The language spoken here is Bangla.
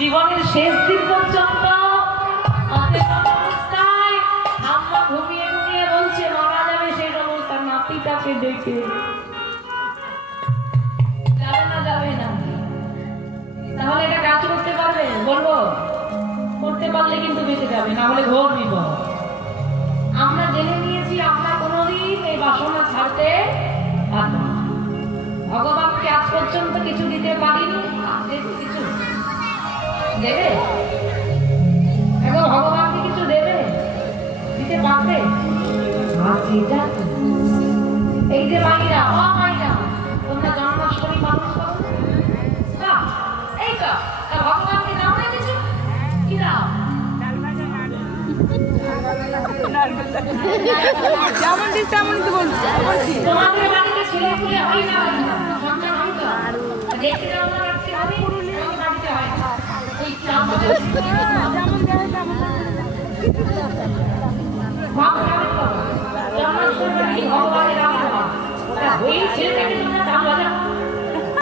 জীবনের শেষ দিন পর্যন্ত অবস্থায় আম্মা ঘুমিয়ে ঘুমিয়ে বলছে মারা যাবে, সেই অবস্থার নাতিটাকে দেখে যাবে না যাবে না। তাহলে এটা কাজ করতে পারবে? বলবো করতে পারলে কিন্তু বেঁচে যাবে, না হলে ঘোর বিপদ। আমরা জেনে নিয়েছি আমরা কোনোদিন এই বাসনা ছাড়তে পারবো না। ভগবানকে আজ পর্যন্ত কিছু দিতে পারিনি, কিছু দেবে? এখন ভগবানকে কিছু দেবে, দিতে পারবে? এই যে মাইরা ও মাইরা তোমরা জন্মাষ্টমী পালন করো, এইটা ভগবানকে দাও না কিছু? কি দাও? যেমন দিস তেমন তো বলছি। তোমাদের বাড়িতে ছেলে পুলে হয় না, সন্তান হয় তো দেখতে যাও না, রাখতে হবে বাড়িতে হয় না। ভগবানের ভগবানের